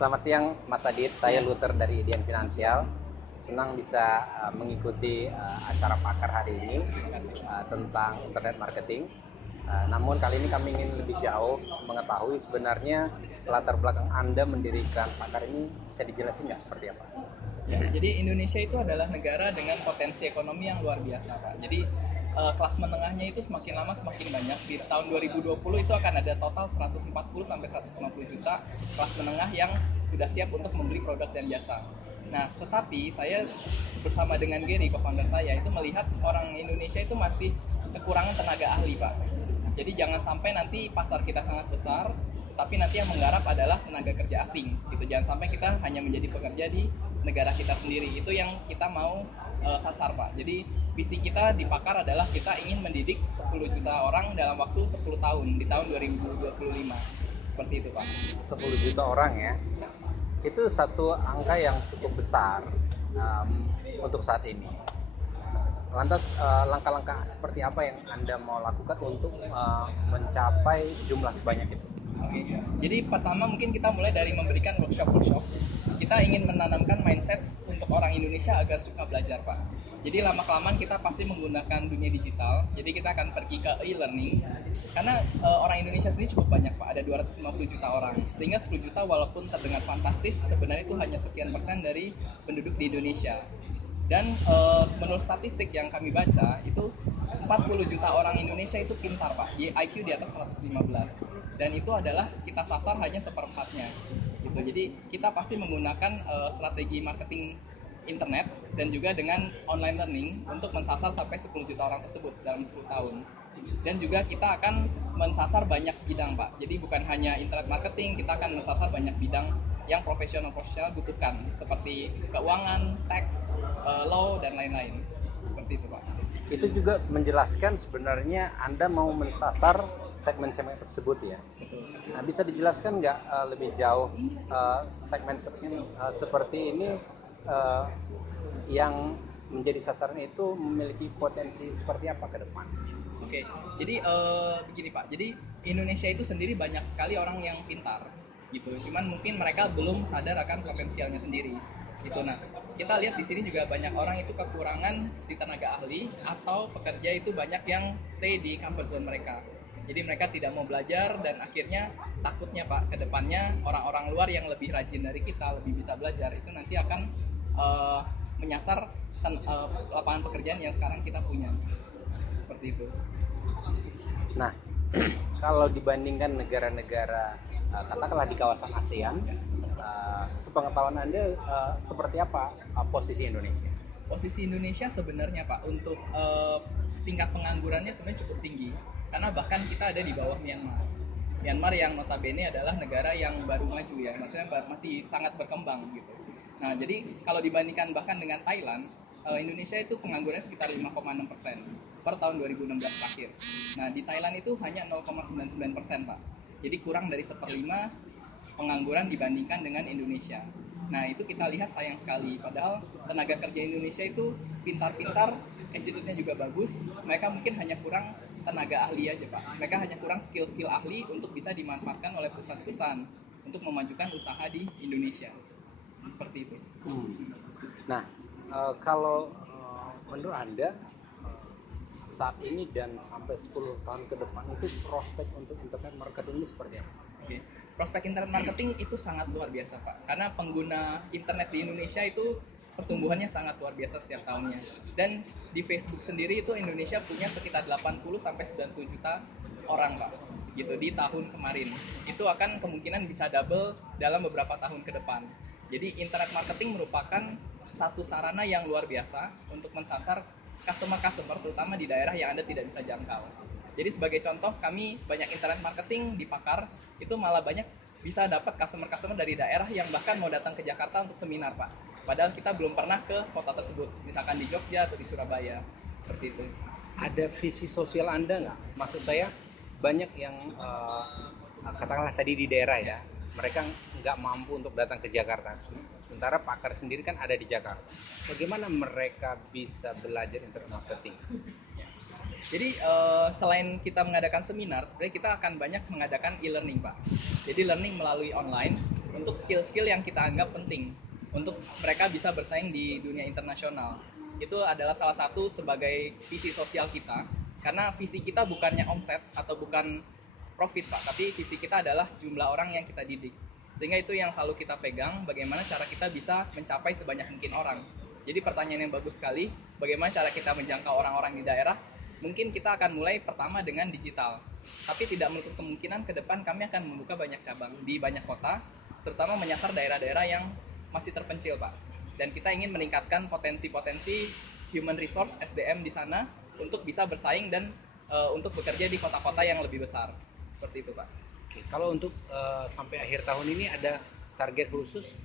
Selamat siang Mas Adit, saya Luther dari Idean Finansial. Senang bisa mengikuti acara pakar hari ini tentang internet marketing. Namun kali ini kami ingin lebih jauh mengetahui sebenarnya latar belakang Anda mendirikan pakar ini, bisa dijelasin nggak seperti apa? Ya, jadi Indonesia itu adalah negara dengan potensi ekonomi yang luar biasa, Pak. Jadi kelas menengahnya itu semakin lama semakin banyak. Di tahun 2020 itu akan ada total 140 sampai 150 juta kelas menengah yang sudah siap untuk membeli produk dan jasa. Nah, tetapi saya bersama dengan Gary, co-founder saya, itu melihat orang Indonesia itu masih kekurangan tenaga ahli, Pak. Jadi jangan sampai nanti pasar kita sangat besar, tapi nanti yang menggarap adalah tenaga kerja asing. Gitu. Jangan sampai kita hanya menjadi pekerja di negara kita sendiri. Itu yang kita mau sasar, Pak. Jadi visi kita di Pakar adalah kita ingin mendidik 10 juta orang dalam waktu 10 tahun di tahun 2025. Seperti itu, Pak. 10 juta orang ya. Itu satu angka yang cukup besar untuk saat ini. Lantas langkah-langkah seperti apa yang Anda mau lakukan untuk mencapai jumlah sebanyak itu? Oke. Jadi pertama mungkin kita mulai dari memberikan workshop. Kita ingin menanamkan mindset untuk orang Indonesia agar suka belajar, Pak. Jadi lama-kelamaan kita pasti menggunakan dunia digital. Jadi kita akan pergi ke e-learning. Karena orang Indonesia sendiri cukup banyak, Pak. Ada 250 juta orang. Sehingga 10 juta walaupun terdengar fantastis, sebenarnya itu hanya sekian persen dari penduduk di Indonesia. Dan menurut statistik yang kami baca, itu 40 juta orang Indonesia itu pintar, Pak. Di IQ di atas 115. Dan itu adalah kita sasar hanya seperempatnya. Gitu. Jadi kita pasti menggunakan strategi marketing internet dan juga dengan online learning untuk mensasar sampai 10 juta orang tersebut dalam 10 tahun. Dan juga kita akan mensasar banyak bidang, Pak. Jadi bukan hanya internet marketing, kita akan mensasar banyak bidang yang profesional butuhkan, seperti keuangan, tax, law, dan lain-lain. Seperti itu, Pak. Itu juga menjelaskan sebenarnya Anda mau mensasar segmen-segmen tersebut ya. Nah, bisa dijelaskan nggak lebih jauh segmen-segmen seperti ini yang menjadi sasaran itu memiliki potensi seperti apa ke depan? Oke, jadi begini Pak. Jadi Indonesia itu sendiri banyak sekali orang yang pintar, gitu. Cuman mungkin mereka belum sadar akan potensialnya sendiri, gitu. Nah, kita lihat di sini juga banyak orang itu kekurangan di tenaga ahli atau pekerja itu banyak yang stay di comfort zone mereka. Jadi mereka tidak mau belajar dan akhirnya takutnya Pak, ke depannya orang-orang luar yang lebih rajin dari kita, lebih bisa belajar itu nanti akan menyasar lapangan pekerjaan yang sekarang kita punya. Seperti itu. Nah, kalau dibandingkan negara-negara katakanlah di kawasan ASEAN, sepengetahuan Anda seperti apa posisi Indonesia? Posisi Indonesia sebenarnya Pak untuk tingkat penganggurannya sebenarnya cukup tinggi karena bahkan kita ada di bawah Myanmar. Myanmar yang notabene adalah negara yang baru maju ya, maksudnya masih sangat berkembang gitu. Nah, jadi kalau dibandingkan bahkan dengan Thailand, Indonesia itu penganggurannya sekitar 5,6% per tahun 2016 terakhir. Nah, di Thailand itu hanya 0,99%, Pak. Jadi kurang dari seperlima pengangguran dibandingkan dengan Indonesia. Nah, itu kita lihat sayang sekali. Padahal tenaga kerja Indonesia itu pintar-pintar, attitude-nya juga bagus. Mereka mungkin hanya kurang tenaga ahli aja, Pak. Mereka hanya kurang skill-skill ahli untuk bisa dimanfaatkan oleh perusahaan-perusahaan untuk memajukan usaha di Indonesia. Seperti itu. Nah, kalau menurut Anda saat ini dan sampai 10 tahun ke depan itu prospek untuk internet marketing ini seperti apa? Oke. Prospek internet marketing itu sangat luar biasa, Pak. Karena pengguna internet di Indonesia itu pertumbuhannya sangat luar biasa setiap tahunnya. Dan di Facebook sendiri itu Indonesia punya sekitar 80 sampai 90 juta orang, Pak. Gitu di tahun kemarin. Itu akan kemungkinan bisa double dalam beberapa tahun ke depan. Jadi internet marketing merupakan satu sarana yang luar biasa untuk mensasar customer terutama di daerah yang Anda tidak bisa jangkau. Jadi sebagai contoh, kami banyak internet marketing di Pakar, itu malah banyak bisa dapat customer dari daerah yang bahkan mau datang ke Jakarta untuk seminar, Pak. Padahal kita belum pernah ke kota tersebut, misalkan di Jogja atau di Surabaya, seperti itu. Ada visi sosial Anda nggak? Maksud saya banyak yang katakanlah tadi di daerah ya, mereka nggak mampu untuk datang ke Jakarta. Sementara pakar sendiri kan ada di Jakarta. Bagaimana mereka bisa belajar internet marketing? Jadi selain kita mengadakan seminar, sebenarnya kita akan banyak mengadakan e-learning, Pak. Jadi learning melalui online untuk skill-skill yang kita anggap penting untuk mereka bisa bersaing di dunia internasional. Itu adalah salah satu sebagai visi sosial kita, karena visi kita bukannya omset atau bukan profit Pak, tapi visi kita adalah jumlah orang yang kita didik. Sehingga itu yang selalu kita pegang, bagaimana cara kita bisa mencapai sebanyak mungkin orang. Jadi pertanyaan yang bagus sekali, bagaimana cara kita menjangkau orang-orang di daerah? Mungkin kita akan mulai pertama dengan digital, tapi tidak menutup kemungkinan ke depan kami akan membuka banyak cabang di banyak kota, terutama menyasar daerah-daerah yang masih terpencil Pak. Dan kita ingin meningkatkan potensi-potensi human resource SDM di sana untuk bisa bersaing dan untuk bekerja di kota-kota yang lebih besar. Seperti itu Pak. Oke, kalau untuk sampai akhir tahun ini ada target khusus?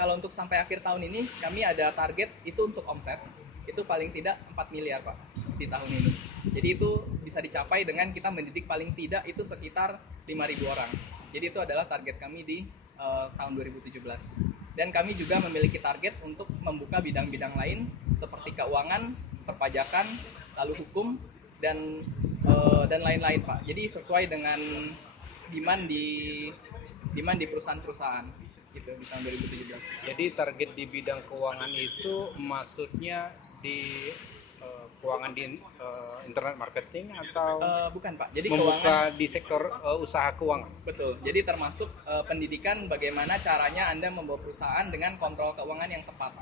Kalau untuk sampai akhir tahun ini kami ada target itu untuk omset itu paling tidak 4 miliar Pak di tahun ini. Jadi itu bisa dicapai dengan kita mendidik paling tidak itu sekitar 5.000 orang. Jadi itu adalah target kami di tahun 2017. Dan kami juga memiliki target untuk membuka bidang-bidang lain seperti keuangan, perpajakan, lalu hukum dan lain-lain Pak. Jadi sesuai dengan demand di perusahaan-perusahaan gitu di tahun 2017. Jadi target di bidang keuangan itu maksudnya di keuangan di internet marketing atau bukan Pak. Jadi membuka keuangan di sektor usaha keuangan? betul. Jadi termasuk pendidikan bagaimana caranya Anda membawa perusahaan dengan kontrol keuangan yang tepat.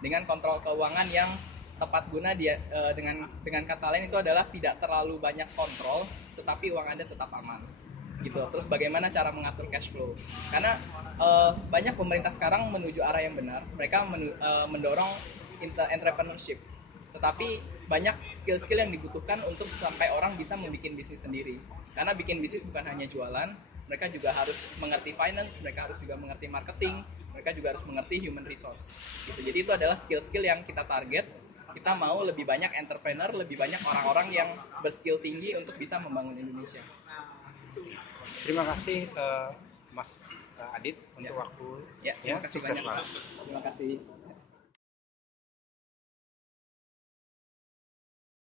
Dengan kontrol keuangan yang tepat guna dia dengan kata lain itu adalah tidak terlalu banyak kontrol tetapi uang Anda tetap aman. Gitu. Terus bagaimana cara mengatur cash flow? Karena banyak pemerintah sekarang menuju arah yang benar. Mereka mendorong entrepreneurship. Tetapi banyak skill-skill yang dibutuhkan untuk sampai orang bisa membuat bisnis sendiri. Karena bikin bisnis bukan hanya jualan, mereka juga harus mengerti finance, mereka harus juga mengerti marketing, mereka juga harus mengerti human resource. Gitu. Jadi itu adalah skill-skill yang kita target. Kita mau lebih banyak entrepreneur, lebih banyak orang-orang yang berskill tinggi untuk bisa membangun Indonesia. Terima kasih Mas Adit untuk waktu. Ya, terima kasih sukses banyak. selalu. Terima kasih.